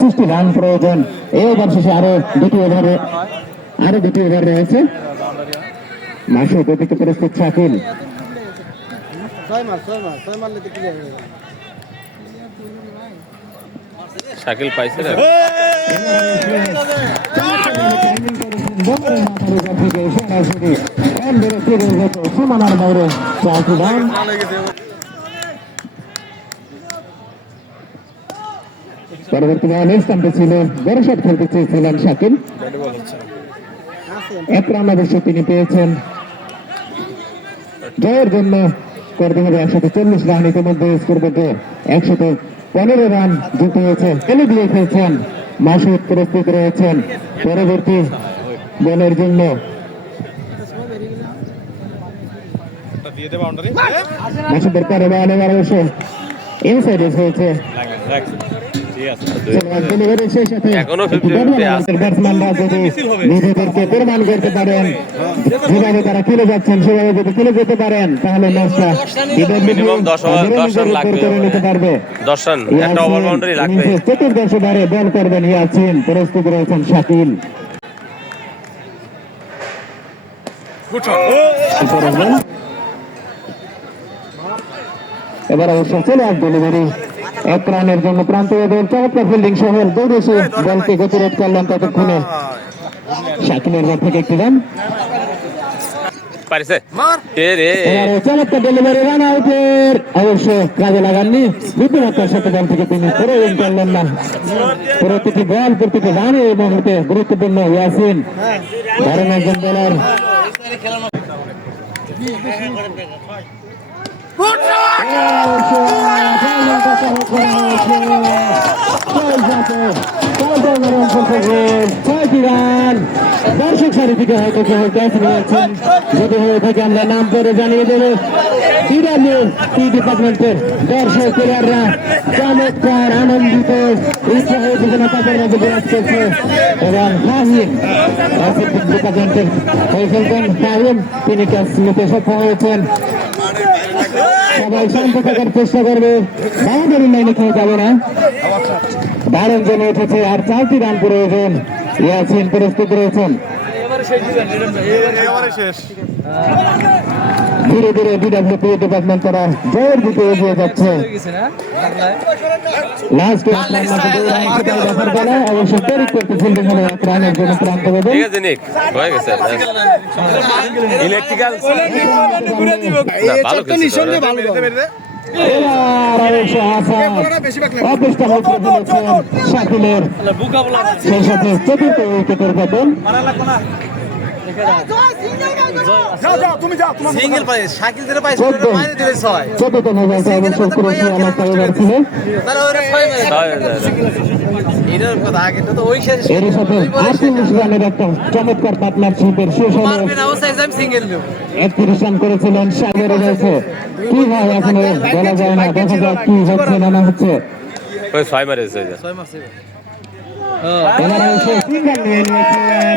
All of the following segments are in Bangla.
পঁচিশটি রান প্রয়োজন এই ওভার শেষে আরও দুটি ওভারে আরও দুটি ওভার রয়েছে শাকিল মাস ছয় মাস ছয় মারলে তো ক্লিয়ার হয়ে যাবে শাকিল পাইছে সীমানার বাইরে চারটি রান পরবর্তী বল স্টাম্পে ছিল বড় শট খেলতে চেয়েছিলেন শাকিল। এক রান অবশ্য তিনি পেয়েছেন। জয়ের জন্য করতে হবে একশত চল্লিশ রান। ইতিমধ্যে স্কোর করতে একশত পনেরো রান যুক্ত হয়েছে। ফেলে দিয়ে খেলছেন। মাসুদ প্রস্তুত রয়েছেন পরবর্তী বলের জন্য। মাসুদের পরে বল এবার অবশ্য ইনসাইড হয়েছে এখনও ব্যাটসম্যানরা যদি নিজেদেরকে প্রমাণ করতে পারেন যেভাবে তারা খেলে যাচ্ছেন সেভাবে যদি খেলে যেতে পারেন তাহলে ম্যাচটা Minimum 10 over, 10 রান লাগবে। নিতে পারবে। দর্শন একটা ওভার বাউন্ডারি লাগবে। চতুর্দশ ওভারে বল করবেন ইয়াসিন। প্রস্তুত রয়েছেন শাকিল। এবার অবশ্য চলে আস ডেলিভারি এক রানের জন্য প্রান্ত চমৎকার ফিল্ডিং সহ দৌড়ে এসে বলকে গতিরোধ করলেন ততক্ষণে। শাকিলের বল থেকে একটি রান চমৎকার ডেলিভারি রান আউটের অবশ্য কাজে লাগাননি। বুদ্ধিমত্তার সাথে বল থেকে তিনি প্রয়োজন করলেন না। প্রতিটি বল প্রতিটি রানে এই মুহূর্তে গুরুত্বপূর্ণ ইয়াসিন। একজন বোলার দর্শক সারি থেকে হয়তো কেউ ক্যাচ নিয়েছেন যদি হয়ে থাকে আমরা নাম করে জানিয়ে দেবো বিরামে টি ডিপার্টমেন্টের দর্শক তিনি ক্যাচ নিতে সক্ষম হয়েছেন সবাই শান্ত থাকার চেষ্টা করবে। আমাদের লাইনে খেয়ে যাবে না। দারুণ জমে উঠেছে আর চারটি রান প্রয়োজন ইয়াসিন প্রস্তুত রয়েছেন। ধীরে ধীরে ডিডাব্লিউপি ডিপার্টমেন্ট তারা জয়ের দিকে এগিয়ে যাচ্ছে। লাস্ট দেখার বেলা অবশ্য তৈরি করতে ফিল্ডিং হলে এক রানের জন্য প্রান্ত দেবেন ঠিক আছে নিক। হয়ে গেছে ইলেকট্রিক্যাল ভালো কিছু এবার অবশ্য আসাদ অপেক্ষা হতে সিঙ্গেল পাই মাইনে দিলে ছয়। চতুর্থ নজরটা অবশ্য করেছে আমার তাইবার ছিল তাহলে ওরা ছয় মেরে এটার কথা আগে তো ওই শেষ এর সাথে আটচল্লিশ রানের একটা চমৎকার পার্টনারশিপের আমি সিঙ্গেল রান করেছিলেন সাগরে রয়েছে। কি ভাই এখনও বলা যায় না দেখা যাক কি হচ্ছে না না হচ্ছে। ওই ছয় মারেছে ছয় মারছে। নিয়ে নিয়েছিলেন।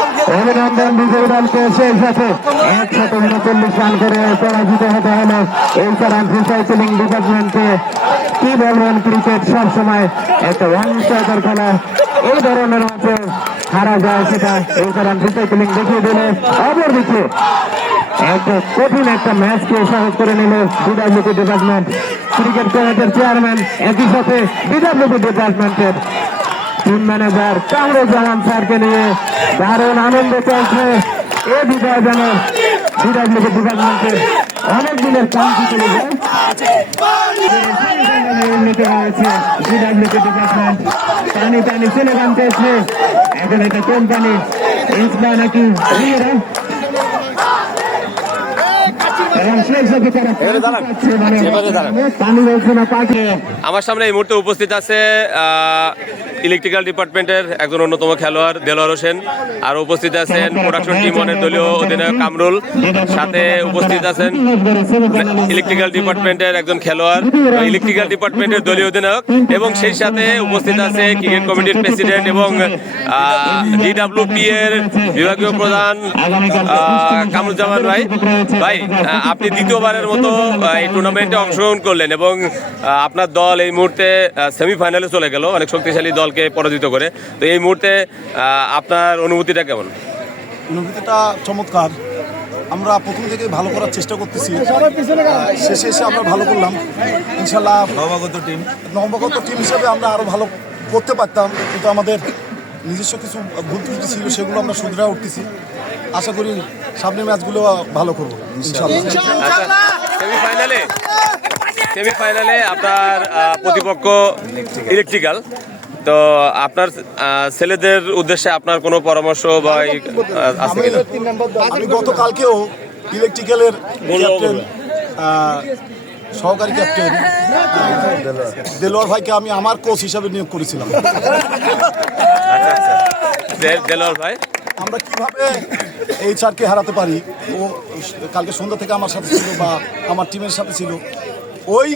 অভিনন্দন বিজয়ী দলকে সেই সাথে একশত উনচল্লিশ রান করে পরাজিত হতে হলো। কারণ রিসাইকেলিং ডিপার্টমেন্টে কি বলবেন ক্রিকেট সবসময়? একটা অংশকর খেলা। এই ধরনের ম্যাচে হারা যায় সেটা। কারণ রিসাইকেলিং দেখিয়ে দিলে অপরদিকে একটা কঠিন একটা ম্যাচকে সহজ করে নিল ডিডাব্লিউপি ডিপার্টমেন্ট ক্রিকেট কমিটির চেয়ারম্যান একই সাথে ডিডাব্লিউপি ডিপার্টমেন্টের টিম ম্যানেজার কামরুজ্জামান স্যারকে নিয়ে। দারুণ আনন্দ চলছে। এ বিজয় যেন ডিডাব্লিউপি ডিপার্টমেন্টের অনেক দিনের কাঙ্ক্ষিত বিজয় উন্নতি হয়েছে। ডিডাব্লিউপি ডিপার্টমেন্ট পানি টানি চলে গান পেয়েছে। এখন এটা কোম্পানি ইসবা নাকি এবং সেই সাথে তারা পানি পানি রয়েছে না পাখি আমার সামনে এই মুহূর্তে উপস্থিত আছে ইলেকট্রিক্যাল ডিপার্টমেন্টের একজন অন্যতম খেলোয়াড় দেলোয়ার হোসেন আর উপস্থিত আছেন প্রোডাকশন টিমনের দলীয় অধিনায়ক কামরুল সাথে উপস্থিত আছেন ইলেকট্রিক্যাল ডিপার্টমেন্টের একজন খেলোয়াড় ইলেকট্রিক্যাল ডিপার্টমেন্টের দলীয় অধিনায়ক এবং সেই সাথে উপস্থিত আছে ক্রিকেট কমিটির প্রেসিডেন্ট এবং ডিডাব্লিউপি এর বিভাগীয় প্রধান কামরুজ্জামান ভাই ভাই আপনি দ্বিতীয়বারের মতো এই টুর্নামেন্টে অংশগ্রহণ করলেন এবং আপনার দল এই মুহূর্তে সেমিফাইনালে চলে গেল। অনেক শক্তিশালী দলকে পরাজিত করে। তো এই মুহূর্তে আপনার অনুভূতিটা কেমন? অনুভূতিটা চমৎকার। আমরা প্রথম থেকে ভালো করার চেষ্টা করতেছি। শেষে এসে আমরা ভালো করলাম। ইনশাল্লাহ নবাগত টিম নবাগত টিম হিসেবে আমরা আরও ভালো করতে পারতাম। কিন্তু আমাদের নিজস্ব কিছু ভুল ত্রুটি ছিল সেগুলো আমরা শুধরে উঠতেছি। আশা করি সামনের ম্যাচগুলো ভালো করব ইনশাল্লাহ! সেমিফাইনালে সেমিফাইনালে আপনার প্রতিপক্ষ ইলেকট্রিক্যাল। তো আপনার ছেলেদের উদ্দেশ্যে আপনার কোনো পরামর্শ বা আছে কিনা? আমি গতকালকেও ইলেকট্রিক্যালের ক্যাপ্টেন সহকারী ক্যাপ্টেন দেলোয়ার ভাইকে আমি আমার কোচ হিসাবে নিয়োগ করেছিলাম। আচ্ছা আচ্ছা। দেলোয়ার ভাই? আমরা কীভাবে এই চারকে হারাতে পারি? ও কালকে সন্ধ্যা থেকে আমার সাথে ছিল বা আমার টিমের সাথে ছিল। ওই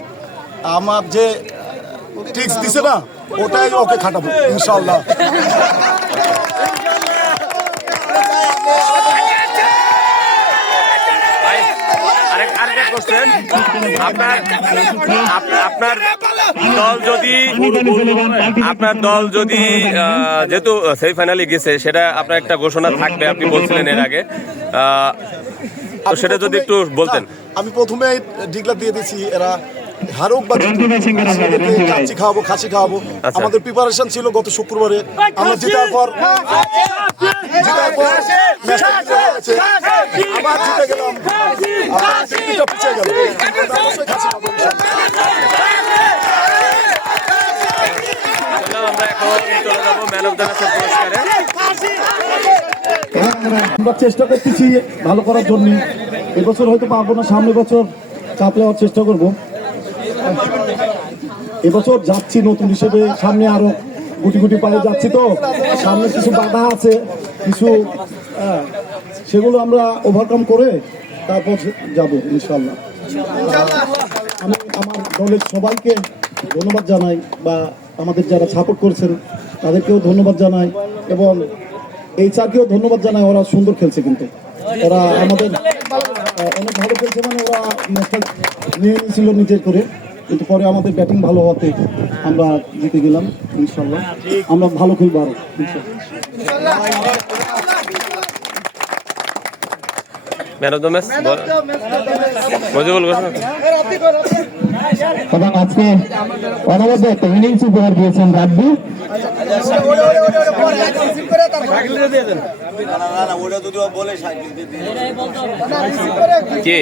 আমার যে ট্রিক্স দিছে না, ওটাই ওকে খাটাবো ইনশাল্লাহ ভাই কোশ্চেন আপনার আপনার দল যদি আপনার দল যদি যেহেতু সেমিফাইনালে গেছে, সেটা আপনার একটা ঘোষণা থাকবে, আপনি বলছিলেন এর আগে। সেটা যদি একটু বলতেন। আমি প্রথমে ডিগলা দিয়ে দিছি এরা হারুক বা কাচ্চি খাওয়াবো খাসি খাওয়াবো। আচ্ছা। আমাদের প্রিপারেশন ছিল গত শুক্রবারে। আমরা জিতার পর জিতার পর। আবার জিতে গেলাম। পিছিয়ে গেল। আমরা অবশ্যই খাসি খাব। ইনশাল্লাহ। আমরা এখন চলে যাব ম্যান অফ দ্য ম্যাচের পুরস্কারে। আমরা চেষ্টা করতেছি ভালো করার জন্য এবছর হয়তো পারব না সামনে বছর চাপ নেওয়ার চেষ্টা করব। এবছর যাচ্ছি নতুন হিসেবে সামনে আরও গুটি গুটি পায়ে যাচ্ছি তো। সামনে কিছু বাধা আছে কিছু হ্যাঁ, সেগুলো আমরা ওভারকাম করে তারপর যাব ইনশাল্লাহ আমি আমার দলের সবাইকে ধন্যবাদ জানাই বা আমাদের যারা সাপোর্ট করছেন তাদেরকেও ধন্যবাদ জানাই এবং এই চারকেও ধন্যবাদ জানাই ওরা সুন্দর খেলছে কিন্তু। ওরা আমাদের অনেক ভালো খেলছে মানে ওরা নিয়ে নিয়েছিল নিজের করে। কিন্তু পরে আমাদের ব্যাটিং ভালো হওয়াতে আমরা জিতে গেলাম ইনশাল্লাহ আমরা ভালো খেলব আরও আজকে অনবদ্য একটা ইনিংস উপহার দিয়েছেন রাব্বি। কে?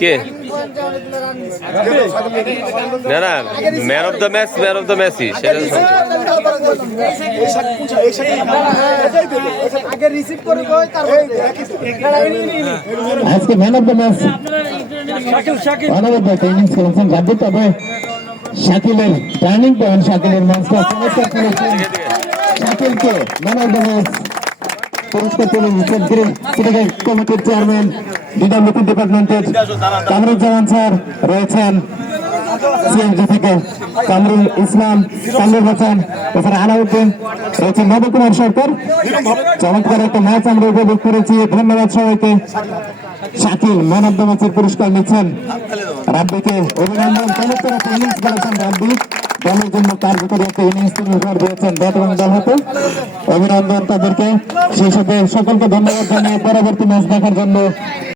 কে? না না man of the match man of the ম্যাচই সেটা আজকে ম্যান অফ দ্য ম্যাচ অনবদ্য একটা ইনিংস খেলেছেন রাব্বি তবে শাকিলের টার্নিং পয়েন্ট শাকিলের ম্যাচটা চমৎকার খেলেছেন শাকিলকে ম্যান অফ দ্য ম্যাচ পুরস্কার তুলে নিচ্ছেন ক্রিকেট কমিটির চেয়ারম্যান ডিডাব্লিউপি ডিপার্টমেন্টের কামরুজ্জামান স্যার রয়েছেন। সিএনজি থেকে কামরুল ইসলাম, কামরুল হোসেন, এছাড়া আলাউদ্দিন রয়েছেন নবকুমার সরকার। চমৎকার একটা ম্যাচ আমরা উপভোগ করেছি। ধন্যবাদ সবাইকে। শাকিল, ম্যান অফ দ্য ম্যাচের পুরস্কার নিচ্ছেন রাব্বিকে। অভিনন্দন। চমৎকার একটা ইনিংস খেলেছেন রাব্বি। দলের জন্য কার্যকরী একটা ইনিংস তিনি উপহার দিয়েছেন ব্যাট দল হাতে। অভিনন্দন তাদেরকে। সেই সাথে সকলকে ধন্যবাদ জানিয়ে পরবর্তী ম্যাচ দেখার জন্য